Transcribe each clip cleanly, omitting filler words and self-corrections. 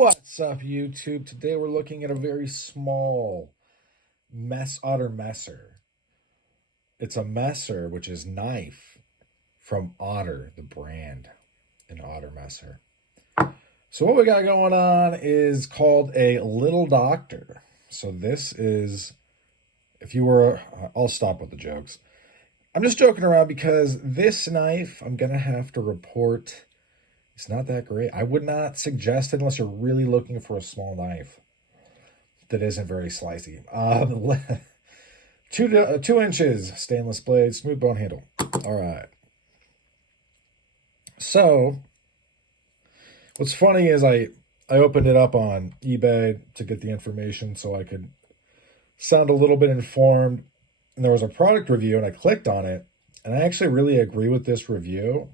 What's up, YouTube? Today we're looking at a very small OTTER-Messer. It's a messer, which is knife from Otter, the brand in OTTER-Messer. So what we got going on is called a Little Doctor. So this is, if you were, I'll stop with the jokes. I'm just joking around because this knife, I'm going to have to report, it's not that great. I would not suggest it unless you're really looking for a small knife that isn't very slicey. 2 inches stainless blade, smooth bone handle. All right. So what's funny is I opened it up on eBay to get the information so I could sound a little bit informed. And there was a product review and I clicked on it. And I actually really agree with this review.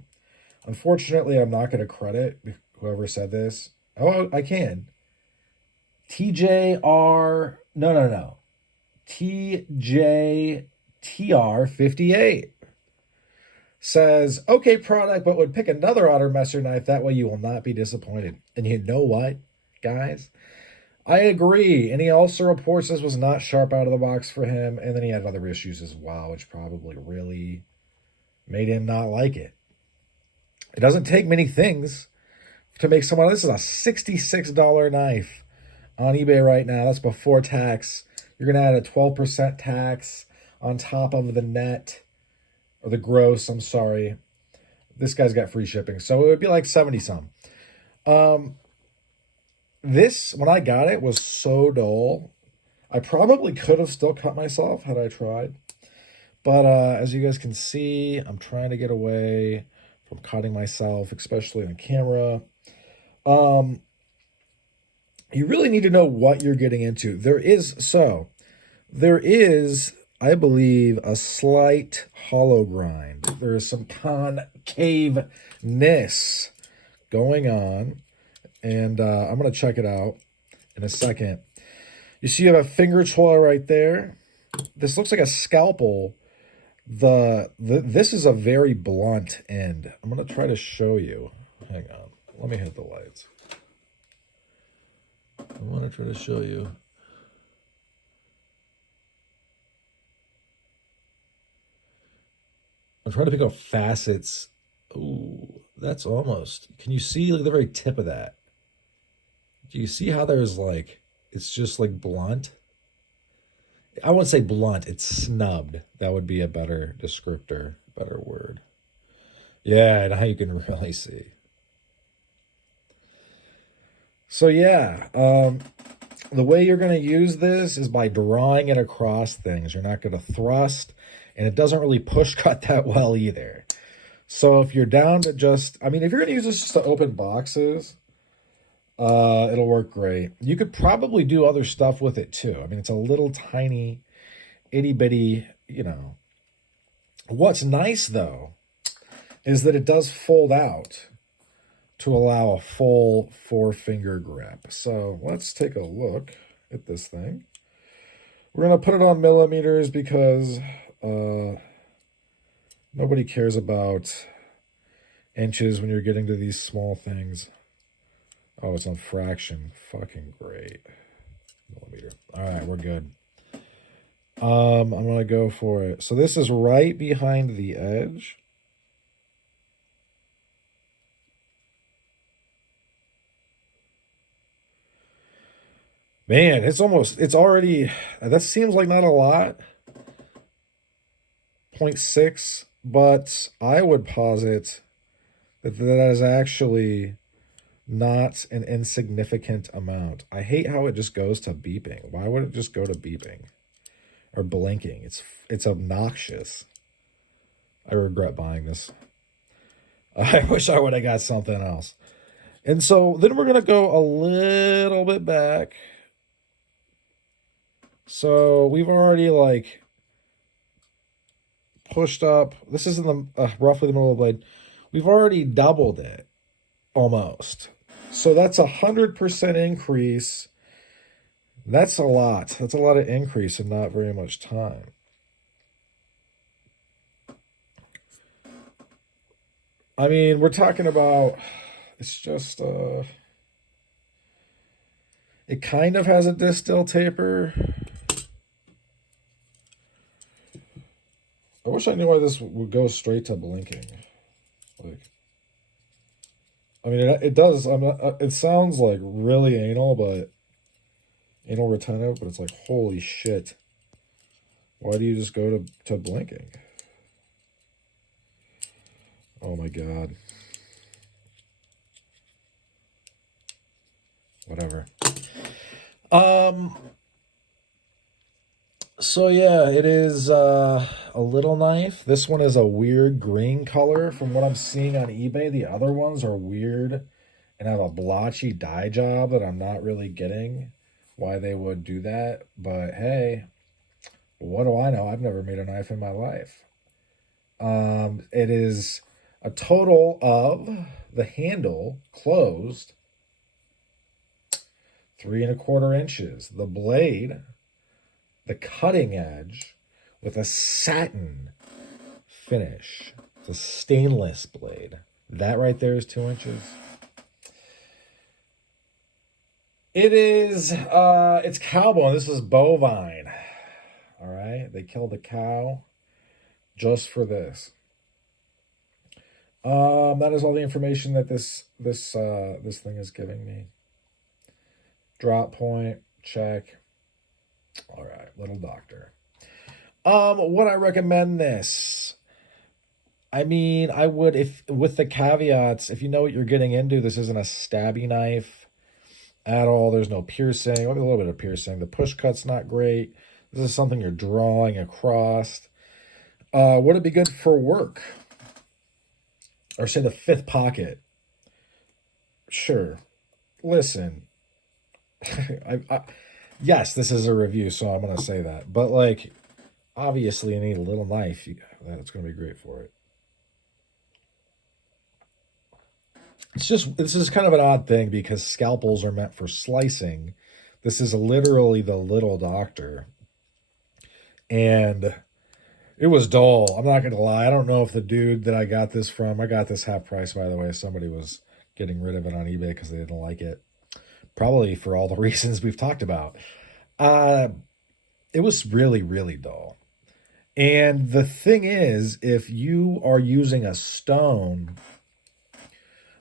Unfortunately, I'm not going to credit whoever said this. Oh, I can. No. TJTR58 says, okay product, but would pick another OTTER-Messer knife. That way you will not be disappointed. And you know what, guys? I agree. And he also reports this was not sharp out of the box for him. And then he had other issues as well, which probably really made him not like it. It doesn't take many things to make someone, this is a $66 knife on eBay right now. That's before tax. You're going to add a 12% tax on top of the net, or the gross, I'm sorry. This guy's got free shipping, so it would be like 70 some. This, when I got it, was so dull. I probably could have still cut myself had I tried. But as you guys can see, I'm trying to get away from cutting myself, especially on camera. You really need to know what you're getting into. There is, I believe, a slight hollow grind. There is some concaveness going on, and I'm going to check it out in a second. You see you have a finger choil right there. This looks like a scalpel. This is a very blunt end. I'm going to try to show you. Hang on. Let me hit the lights. I want to try to show you. I'm trying to pick up facets. Ooh, that's almost. Can you see like the very tip of that? Do you see how there's like, it's just like blunt? I wouldn't say blunt, it's snubbed. That would be a better descriptor, better word. Yeah, now you can really see. So yeah, the way you're going to use this is by drawing it across things. You're not going to thrust, and it doesn't really push cut that well either. So if you're down to just, I mean, if you're going to use this just to open boxes, it'll work great. You could probably do other stuff with it too. I mean, it's a little tiny, itty bitty, you know. What's nice though is that it does fold out to allow a full 4-finger grip. So let's take a look at this thing. We're going to put it on millimeters because nobody cares about inches when you're getting to these small things. Oh, it's on fraction. Fucking great. Millimeter. All right, we're good. I'm going to go for it. So this is right behind the edge. Man, it's already, that seems like not a lot. 0.6, but I would posit that that is actually not an insignificant amount. I hate how it just goes to beeping. Why would it just go to beeping or blinking? It's obnoxious. I regret buying this. I wish I would have got something else. And so then we're going to go a little bit back. So we've already like pushed up. This is in the roughly the middle of the blade. We've already doubled it almost. So that's 100% increase. That's a lot. That's a lot of increase in not very much time. I mean, we're talking about, it's just, It kind of has a distill taper. I wish I knew why this would go straight to blinking. Like, I mean, it does. I'm not, it sounds like really anal, but anal retentive. But it's like, holy shit! Why do you just go to blinking? Oh my god. Whatever. Um. So yeah, it is a little knife. This one is a weird green color from what I'm seeing on eBay. The other ones are weird and have a blotchy dye job that I'm not really getting why they would do that. But hey, what do I know? I've never made a knife in my life. It is a total of the handle closed 3¼ inches. The blade, the cutting edge with a satin finish. It's a stainless blade. That right there is 2 inches. It is it's cow bone. This is bovine. All right. They killed a cow just for this. That is all the information that this thing is giving me. Drop point, check. All right, little doctor. Would I recommend this? I mean, I would, if with the caveats, if you know what you're getting into, this isn't a stabby knife at all. There's no piercing, maybe a little bit of piercing. The push cut's not great. This is something you're drawing across. Would it be good for work? Or say the fifth pocket? Sure. Listen, yes, this is a review, so I'm gonna say that. But like, obviously, you need a little knife. That's gonna be great for it. It's just, this is kind of an odd thing because scalpels are meant for slicing. This is literally the little doctor, and it was dull. I'm not gonna lie. I don't know if the dude that I got this from. I got this half price, by the way. Somebody was getting rid of it on eBay because they didn't like it. Probably for all the reasons we've talked about. Uh, it was really, really dull. And the thing is, if you are using a stone,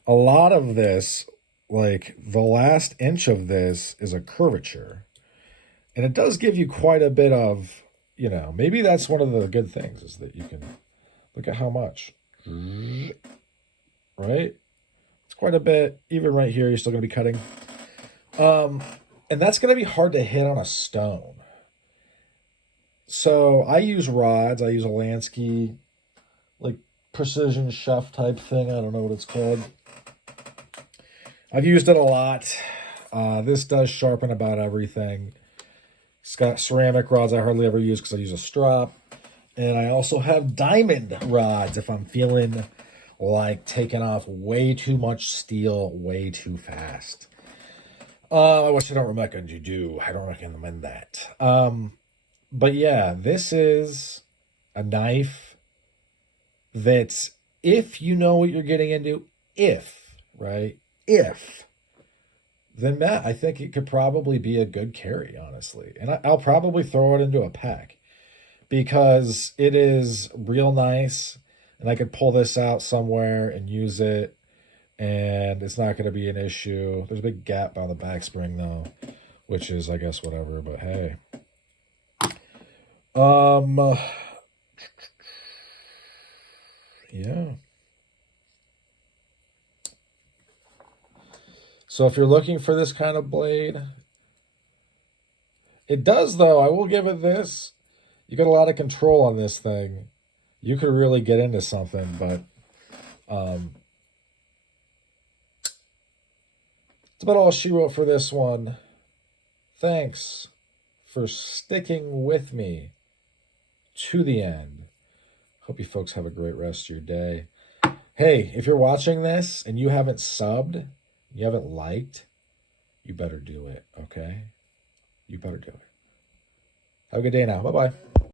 a lot of this, like the last inch of this, is a curvature. And it does give you quite a bit of, maybe that's one of the good things is that you can look at how much, right? It's quite a bit. Even right here, you're still going to be cutting. And that's going to be hard to hit on a stone. So I use rods. I use a Lansky, like precision chef type thing. I don't know what it's called. I've used it a lot. This does sharpen about everything. It's got ceramic rods I hardly ever use because I use a strop. And I also have diamond rods if I'm feeling like taking off way too much steel way too fast. Which I don't recommend you do. I don't recommend that. But yeah, this is a knife that's, if you know what you're getting into, right? Then Matt, I think it could probably be a good carry, honestly. And I'll probably throw it into a pack because it is real nice. And I could pull this out somewhere and use it, and it's not going to be an issue. There's a big gap on the back spring, though, which is, I guess, whatever. But hey. Yeah. So if you're looking for this kind of blade, it does, though. I will give it this. You got a lot of control on this thing. You could really get into something, but that's about all she wrote for this one. Thanks for sticking with me to the end. Hope you folks have a great rest of your day. Hey, if you're watching this and you haven't subbed, you haven't liked, you better do it, okay? You better do it. Have a good day now. Bye-bye.